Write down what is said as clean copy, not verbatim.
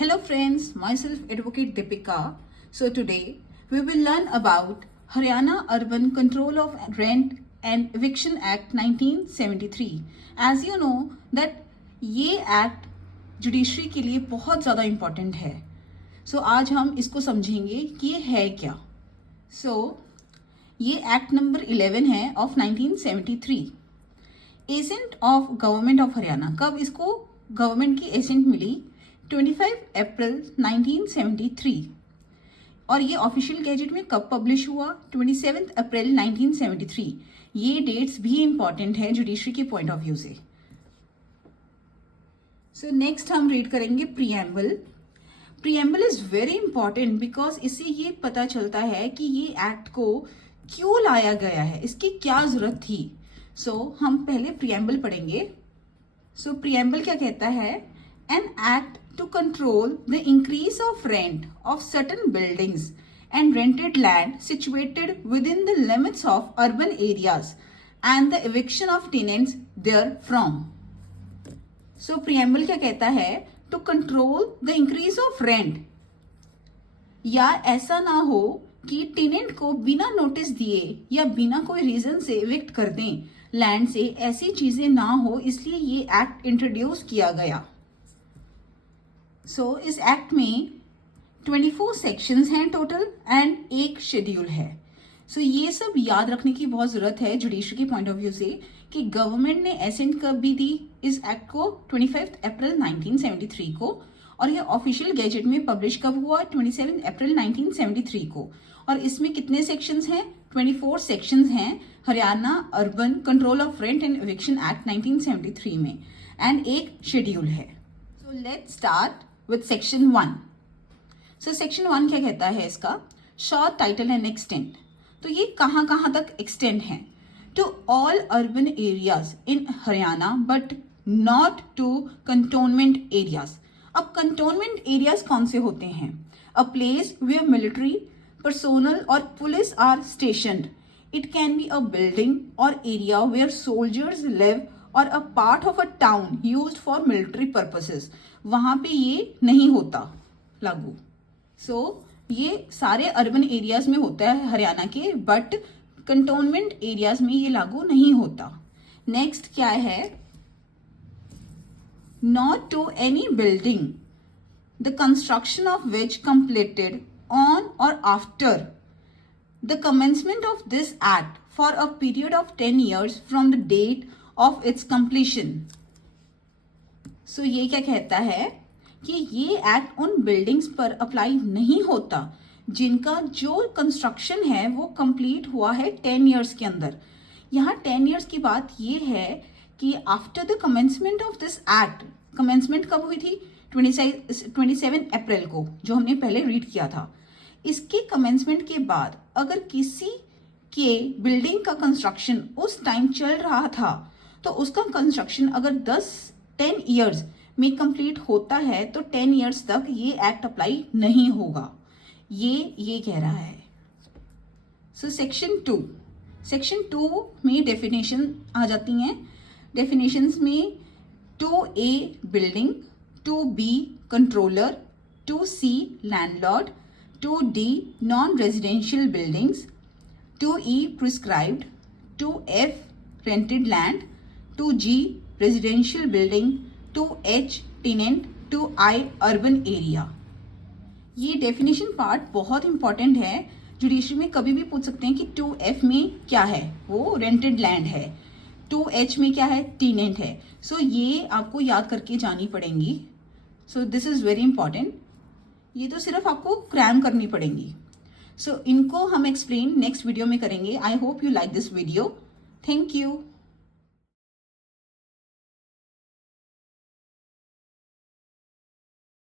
Hello friends, myself Advocate Deepika. So today we will learn about Haryana Urban Control of Rent and Eviction Act 1973. As you know that ये act judiciary के लिए बहुत ज़्यादा important है. सो आज हम इसको समझेंगे कि ये है क्या. ये एक्ट नंबर 11 है of 1973. Agent of government of Haryana, कब इसको गवर्नमेंट की एजेंट मिली? 25 अप्रैल 1973. और ये ऑफिशियल गैजेट में कब पब्लिश हुआ? 27 अप्रैल 1973. ये डेट्स भी इंपॉर्टेंट है जुडिशरी के पॉइंट ऑफ व्यू से. सो नेक्स्ट हम रीड करेंगे preamble. Preamble is very important because इससे ये पता चलता है कि ये एक्ट को क्यों लाया गया है, इसकी क्या जरूरत थी. हम पहले प्रीएम्बल पढ़ेंगे. प्रीएम्बल क्या कहता है? An act to control the increase of rent of certain buildings and rented land situated within the limits of urban areas and the eviction of tenants therefrom. Preamble क्या कहता है? To control the increase of rent. या ऐसा ना हो कि tenant को बिना नोटिस दिए या बिना कोई रीजन से एविक्ट कर दें लैंड से, ऐसी चीजें ना हो, इसलिए ये एक्ट इंट्रोड्यूस किया गया. इस एक्ट में 24 सेक्शंस हैं टोटल एंड एक शेड्यूल है. ये सब याद रखने की बहुत जरूरत है जुडिशरी के पॉइंट ऑफ व्यू से कि गवर्नमेंट ने एसेंट कब भी दी इस एक्ट को? 25 अप्रैल 1973 को. और ये ऑफिशियल गैजेट में पब्लिश कब हुआ? 27 अप्रैल 1973 को. और इसमें कितने सेक्शंस हैं? 24 सेक्शंस हैं Haryana urban control of rent and eviction act 1973 में, एंड एक शेड्यूल है. Let's start with section 1. section 1 क्या कहता है इसका? Short title and extend. ये कहाँ तक एक्सटेंड है? To all urban areas in Haryana but not to cantonment areas. अब कंटोनमेंट एरियाज कौन से होते हैं? A place where military personnel और police are stationed. It can be a building और एरिया वेयर सोल्जर्स लिव और a part of a town used for military purposes. वहां पे ये नहीं होता लागू. ये सारे अर्बन एरियाज में होता है हरियाणा के, बट कंटोनमेंट एरियाज में ये लागू नहीं होता. नेक्स्ट क्या है? Not to any building the construction of which completed on or after the commencement of this act for a period of 10 years from the date of its completion. ये क्या कहता है कि ये एक्ट उन बिल्डिंग्स पर अप्लाई नहीं होता जिनका जो कंस्ट्रक्शन है वो कंप्लीट हुआ है 10 years के अंदर. यहाँ 10 years की बात ये है कि after the commencement of this act, commencement कब हुई थी? 27 अप्रैल को, जो हमने पहले रीड किया था. इसके कमेंसमेंट के बाद अगर किसी के बिल्डिंग का कंस्ट्रक्शन उस टाइम चल रहा था तो उसका कंस्ट्रक्शन अगर 10 years में कंप्लीट होता है तो 10 years तक ये एक्ट अप्लाई नहीं होगा. ये कह रहा है. सेक्शन 2 में डेफिनेशन आ जाती हैं. डेफिनेशंस में 2A building, 2B controller, 2C landlord, 2D non residential buildings, 2E prescribed, 2F rented land, 2G residential building, 2H tenant, 2I urban area. ये डेफिनेशन पार्ट बहुत इंपॉर्टेंट है. जुडिशरी में कभी भी पूछ सकते हैं कि 2F में क्या है? वो रेंटेड लैंड है. 2H में क्या है? टेनेंट है. ये आपको याद करके जानी पड़ेंगी. This is very important. ये तो सिर्फ आपको क्रैम करनी पड़ेंगी. इनको हम एक्सप्लेन नेक्स्ट वीडियो में करेंगे. I hope you like this video. Thank you.